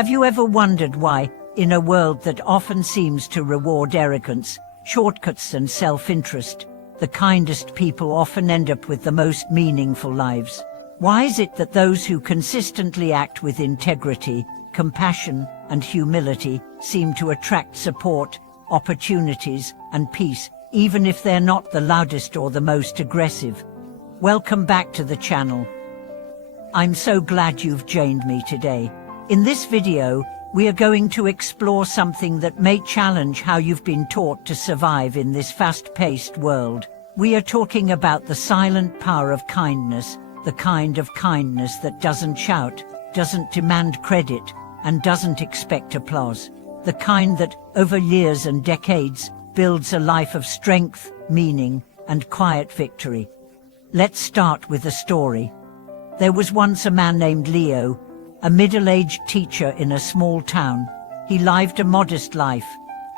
Have you ever wondered why, in a world that often seems to reward arrogance, shortcuts and self-interest, the kindest people often end up with the most meaningful lives? Why is it that those who consistently act with integrity, compassion, and humility seem to attract support, opportunities, and peace, even if they're not the loudest or the most aggressive? Welcome back to the channel. I'm so glad you've joined me today. In this video, we are going to explore something that may challenge how you've been taught to survive in this fast-paced world. We are talking about the silent power of kindness, the kind of kindness that doesn't shout, doesn't demand credit, and doesn't expect applause. The kind that, over years and decades, builds a life of strength, meaning, and quiet victory. Let's start with a story. There was once a man named Leo, a middle-aged teacher in a small town. He lived a modest life,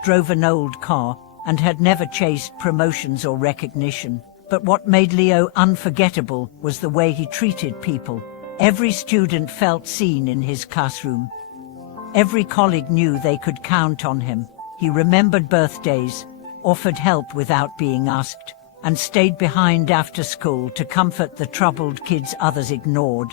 drove an old car, and had never chased promotions or recognition. But what made Leo unforgettable was the way he treated people. Every student felt seen in his classroom. Every colleague knew they could count on him. He remembered birthdays, offered help without being asked, and stayed behind after school to comfort the troubled kids others ignored.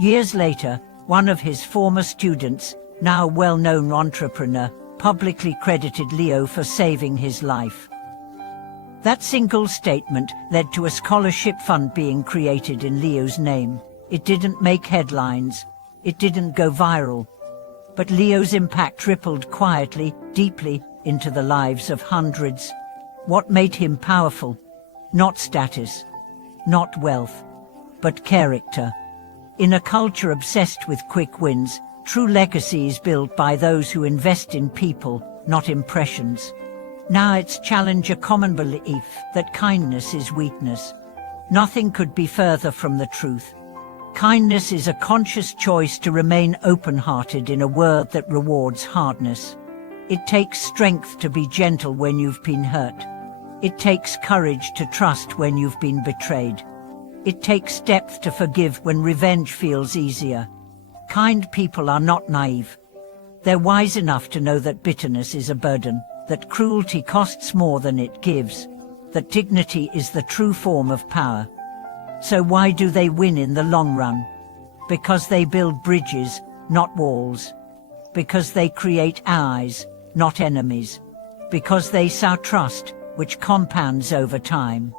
Years later, one of his former students, now a well-known entrepreneur, publicly credited Leo for saving his life. That single statement led to a scholarship fund being created in Leo's name. It didn't make headlines. It didn't go viral. But Leo's impact rippled quietly, deeply, into the lives of hundreds. What made him powerful? Not status, not wealth, but character. In a culture obsessed with quick wins, true legacy is built by those who invest in people, not impressions. Now let's challenge a common belief that kindness is weakness. Nothing could be further from the truth. Kindness is a conscious choice to remain open-hearted in a world that rewards hardness. It takes strength to be gentle when you've been hurt. It takes courage to trust when you've been betrayed. It takes depth to forgive when revenge feels easier. Kind people are not naive. They're wise enough to know that bitterness is a burden, that cruelty costs more than it gives, that dignity is the true form of power. So why do they win in the long run? Because they build bridges, not walls. Because they create allies, not enemies. Because they sow trust, which compounds over time.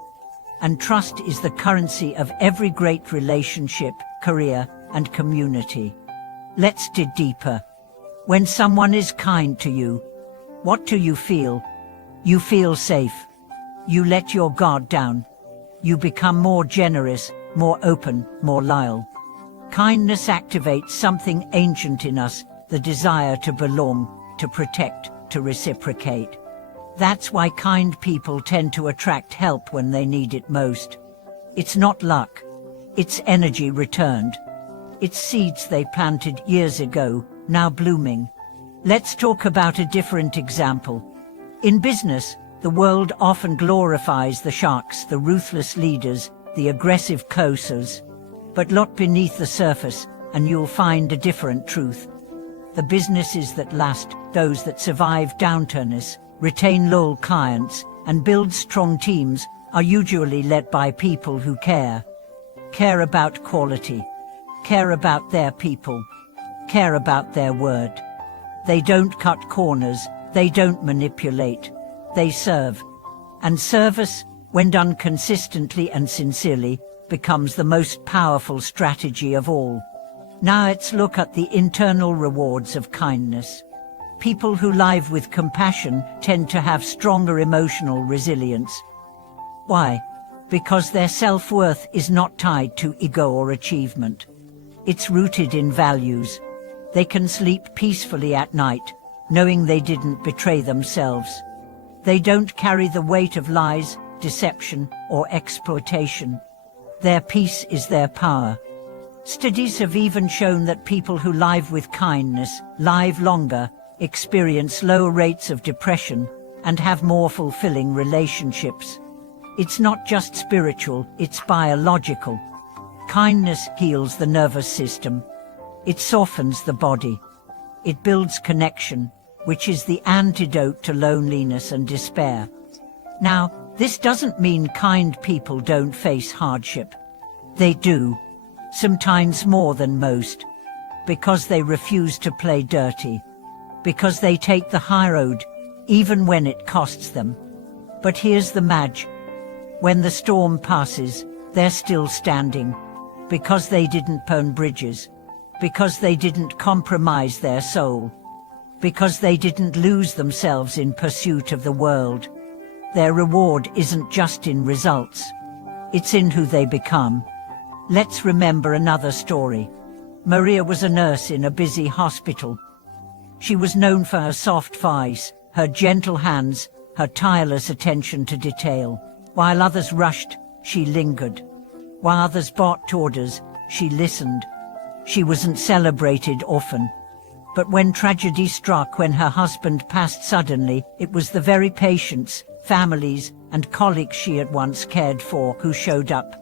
And trust is the currency of every great relationship, career, and community. Let's dig deeper. When someone is kind to you, what do you feel? You feel safe. You let your guard down. You become more generous, more open, more loyal. Kindness activates something ancient in us, the desire to belong, to protect, to reciprocate. That's why kind people tend to attract help when they need it most. It's not luck. It's energy returned. It's seeds they planted years ago, now blooming. Let's talk about a different example. In business, the world often glorifies the sharks, the ruthless leaders, the aggressive closers. But look beneath the surface, and you'll find a different truth. The businesses that last, those that survive downturns, retain loyal clients, and build strong teams, are usually led by people who care. Care about quality. Care about their people. Care about their word. They don't cut corners, they don't manipulate. They serve. And service, when done consistently and sincerely, becomes the most powerful strategy of all. Now let's look at the internal rewards of kindness. People who live with compassion tend to have stronger emotional resilience. Why? Because their self-worth is not tied to ego or achievement. It's rooted in values. They can sleep peacefully at night, knowing they didn't betray themselves. They don't carry the weight of lies, deception, or exploitation. Their peace is their power. Studies have even shown that people who live with kindness live longer, experience lower rates of depression, and have more fulfilling relationships. It's not just spiritual, it's biological. Kindness heals the nervous system. It softens the body. It builds connection, which is the antidote to loneliness and despair. Now, this doesn't mean kind people don't face hardship. They do, sometimes more than most, because they refuse to play dirty, because they take the high road, even when it costs them. But here's the magic. When the storm passes, they're still standing, because they didn't burn bridges, because they didn't compromise their soul, because they didn't lose themselves in pursuit of the world. Their reward isn't just in results, it's in who they become. Let's remember another story. Maria was a nurse in a busy hospital. She was known for her soft voice, her gentle hands, her tireless attention to detail. While others rushed, she lingered. While others barked orders, she listened. She wasn't celebrated often. But when tragedy struck, when her husband passed suddenly, it was the very patients, families, and colleagues she had once cared for who showed up.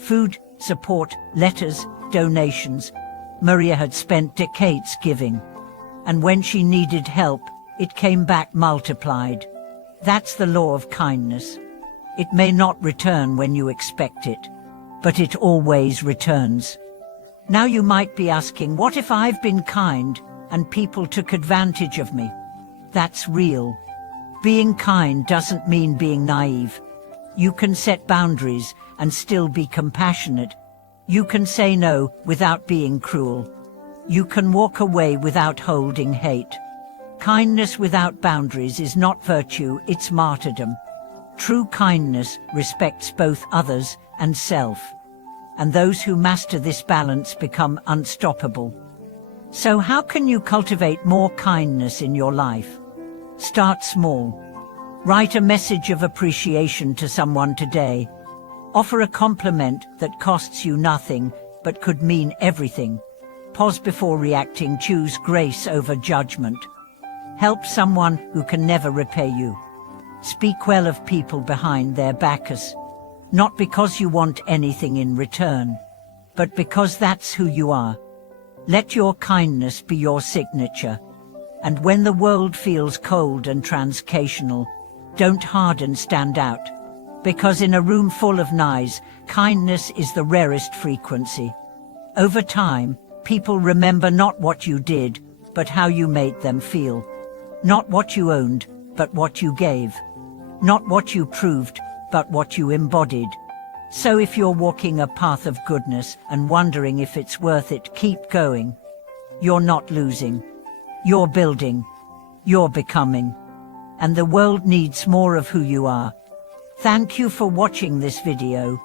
Food, support, letters, donations. Maria had spent decades giving. And when she needed help, it came back multiplied. That's the law of kindness. It may not return when you expect it, but it always returns. Now you might be asking, what if I've been kind and people took advantage of me? That's real. Being kind doesn't mean being naive. You can set boundaries and still be compassionate. You can say no without being cruel. You can walk away without holding hate. Kindness without boundaries is not virtue, it's martyrdom. True kindness respects both others and self. And those who master this balance become unstoppable. So how can you cultivate more kindness in your life? Start small. Write a message of appreciation to someone today. Offer a compliment that costs you nothing, but could mean everything. Pause before reacting, choose grace over judgment. Help someone who can never repay you. Speak well of people behind their backs, not because you want anything in return, but because that's who you are. Let your kindness be your signature. And when the world feels cold and transactional, don't harden, stand out. Because in a room full of noise, kindness is the rarest frequency. Over time, people remember not what you did, but how you made them feel. Not what you owned, but what you gave. Not what you proved, but what you embodied. So if you're walking a path of goodness and wondering if it's worth it, keep going. You're not losing. You're building. You're becoming. And the world needs more of who you are. Thank you for watching this video.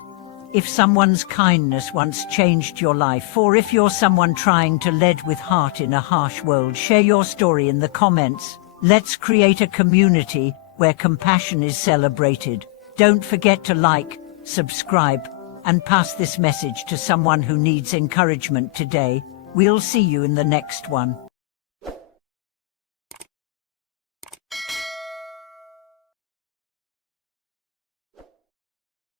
If someone's kindness once changed your life, or if you're someone trying to lead with heart in a harsh world, share your story in the comments. Let's create a community where compassion is celebrated. Don't forget to like, subscribe, and pass this message to someone who needs encouragement today. We'll see you in the next one.